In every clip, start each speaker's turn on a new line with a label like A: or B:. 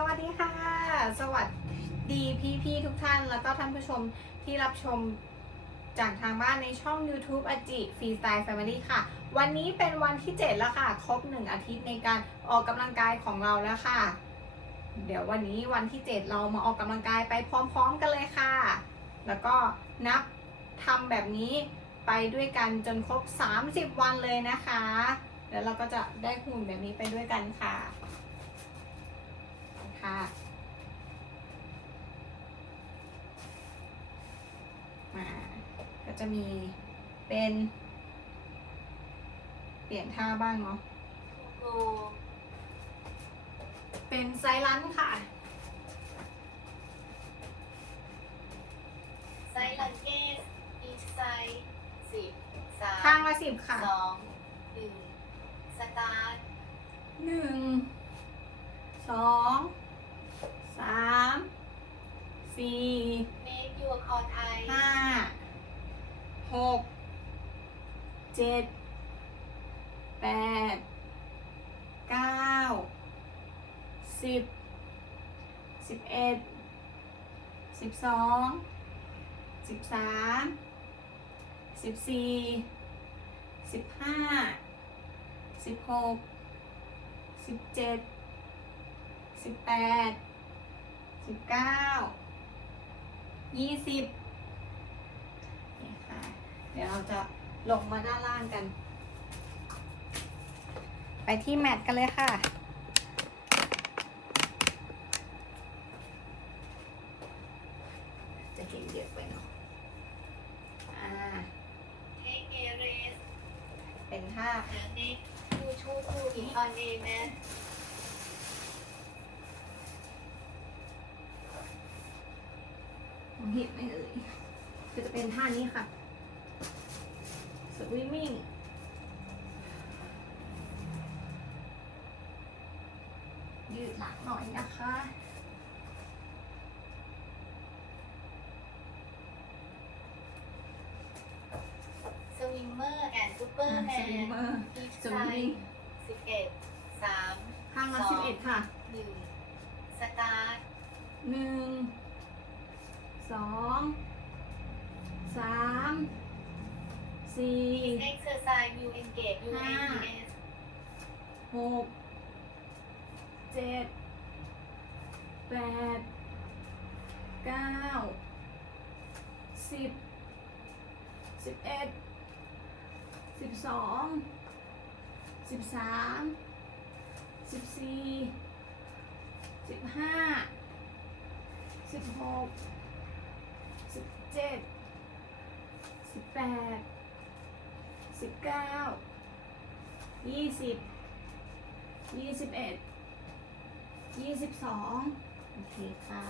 A: สวัสดีค่ะ สวัสดีพี่ๆทุกท่านแล้วก็ท่านผู้ชมที่รับชมจากทางบ้านในช่อง YouTube อจิฟรีสไตล์แฟมิลี่ค่ะ วันนี้เป็นวันที่ 7 แล้วค่ะ ครบ 1 อาทิตย์ในการออกกำลังกายของเราแล้วค่ะ เดี๋ยววันนี้วันที่ 7 เรามาออกกำลังกายไปพร้อม ๆ กันเลยค่ะ แล้วก็นับทำแบบนี้ไปด้วยกันจนครบ 30 วันเลยนะคะ แล้วเราก็จะได้หุ่นแบบนี้ไปด้วยกันค่ะ ค่ะมาก็จะมีเป็นเปลี่ยนท่าบ้างเนาะ
B: โก
A: เป็นไซรันค่ะ
B: ไซลังเกสอีกไซสิบสาม
A: ข้างละสิบค่ะ
B: สองหนึ่งสตาร์ท
A: หนึ่ง สองสามสี่
B: เมคยูคอไทย
A: ห้าหกเจ็ดแปดเก้าสิบสิบเอ็ดสิบสองสิบสามสิบสี่สิบห้าสิบหกสิบเจ็ด สิบแปดสิบเก้ายี่สิบนี่ค่ะเดี๋ยวเราจะลงมาด้านล่างกัน ไปที่แมทกันเลยค่ะจะเห็นเยอะไปเนาะอ่า
B: เทคเอเรส
A: เป็นท่า
B: เนคยูชูทูอินออนเอแมน
A: ผม เห็นไหมเอ่ยคือจะเป็นท่านี้ค่ะ สวิมมิ่งยืดหลังหน่อยนะคะ
B: สวิมเมอร์แอนด์ซูเปอร์แม
A: สวิม
B: น
A: เมอร์
B: อีก
A: ส
B: ไซ
A: วิมมิ่ง
B: สิบเอ็ดสาม
A: ข้างละสิบเอ็ดค่ะ
B: หนึ่งสตาร์ท
A: หนึ่ง ส องสามสี่
B: เอ็กซ์เซอร์ไซส์ยูเอนเกจยูเอ็นเอส
A: หกเจ็ดแปดเก้าสิบสิบเอ็ดสิบสองสิบสามสิบสี่สิบห้าสิบหก เจ็ดสิบแปดสิบเก้ายี่สิบยี่สิบเอ็ดยี่สิบสองโอเคค่ะ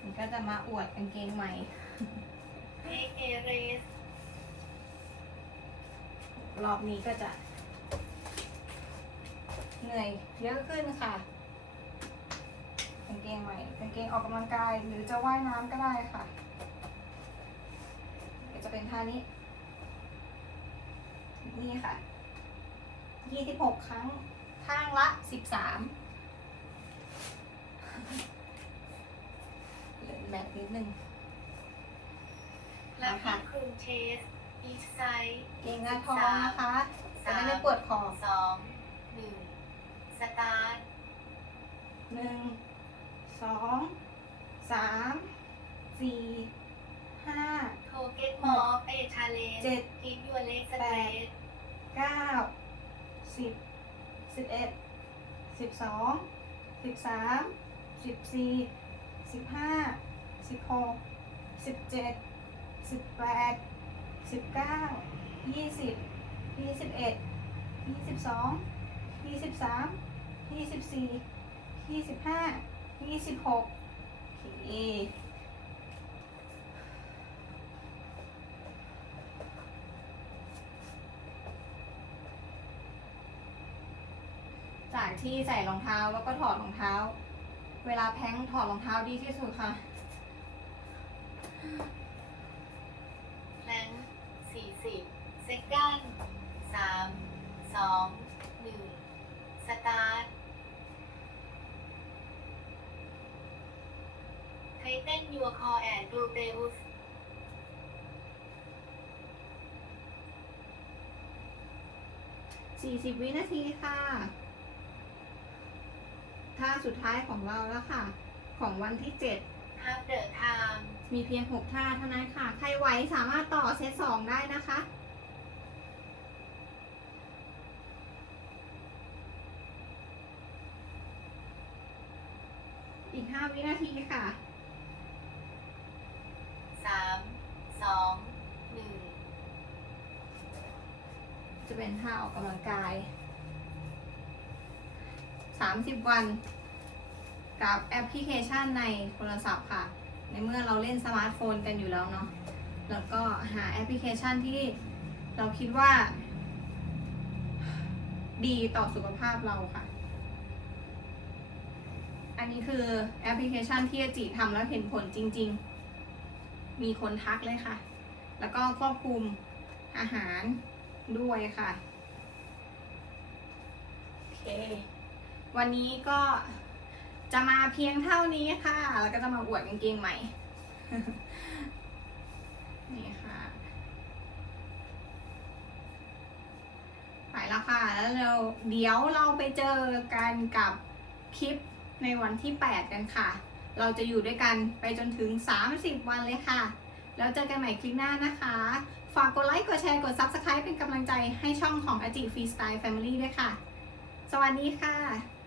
A: มันก็จะมาอวดกางเกงใหม่
B: เทคเอเรส
A: รอบนี้ก็จะ เหนื่อยเยอะขึ้นค่ะ กางเกงใหม่กางเกงออกกำลังกายหรือจะว่ายน้ำก็ได้ค่ะก็จะเป็นท่านี้ นี่ค่ะยี่สิบหกครั้งข้างละสิบสามเหลือแมทนิดนึง
B: แล้ว
A: ค่ะ
B: ก็ครูเชสอีกไซส์
A: เกงหน้าท้องนะคะจะได้ไม่ปวดคอ
B: สองหนึ่งสตาร์ท
A: หนึ่ง สองสามสี่ห้า
B: โทเก็ตมอฟเอชาเลน
A: เจ็ด
B: คิดยูเล็กสเตรท
A: เก้าสิบสิบเอ็ดสิบสองสิบสามสิบสี่สิบห้าสิบหกสิบเจ็ดสิบแปดสิบเก้ายี่สิบยี่สิบเอ็ดยี่สิบสองยี่สิบสามยี่สิบสี่ยี่สิบห้า ยี่สิบหกโอเคจากที่ใส่รองเท้าแล้วก็ถอดรองเท้า เวลาแพ้งถอดรองเท้าดีที่สุดค่ะ
B: แพลงสี่สิบเซกันสามสองหนึ่งสตาร์ท tighten your core and gluteus
A: 40 วินาทีค่ะ ท่าสุดท้ายของเราแล้วค่ะ ของวันที่ 7
B: half the time
A: มีเพียง 6 ท่าเท่านั้นค่ะ ใครไหวสามารถต่อเซต2ได้นะคะอีก5วินาทีค่ะ
B: สามสองหนึ่ง
A: จะเป็นท่าออกกำลังกาย 30 วัน กับแอปพลิเคชันในโทรศัพท์ค่ะ ในเมื่อเราเล่นสมาร์ทโฟนกันอยู่แล้วเนาะแล้วก็หาแอปพลิเคชันที่เราคิดว่า ดีต่อสุขภาพเราค่ะ อันนี้คือแอปพลิเคชันที่อจิทำแล้วเห็นผลจริง ๆ มีคนทักเลยค่ะ แล้วก็ควบคุมอาหารด้วยค่ะ โอเค วันนี้ก็จะมาเพียงเท่านี้ค่ะ แล้วก็จะมาอวดกางเกงใหม่ นี่ค่ะไปแล้วค่ะ แล้วเราเดี๋ยวเราไปเจอกันกับคลิปในวันที่ 8 กันค่ะ เราจะอยู่ด้วยกันไปจนถึง 30 วันเลยค่ะ แล้วเจอกันใหม่คลิปหน้านะคะ ฝากกดไลค์ กดแชร์ กด Subscribe เป็นกำลังใจให้ช่องของ a อจิ Freestyle Family ด้วยค่ะ สวัสดีค่ะ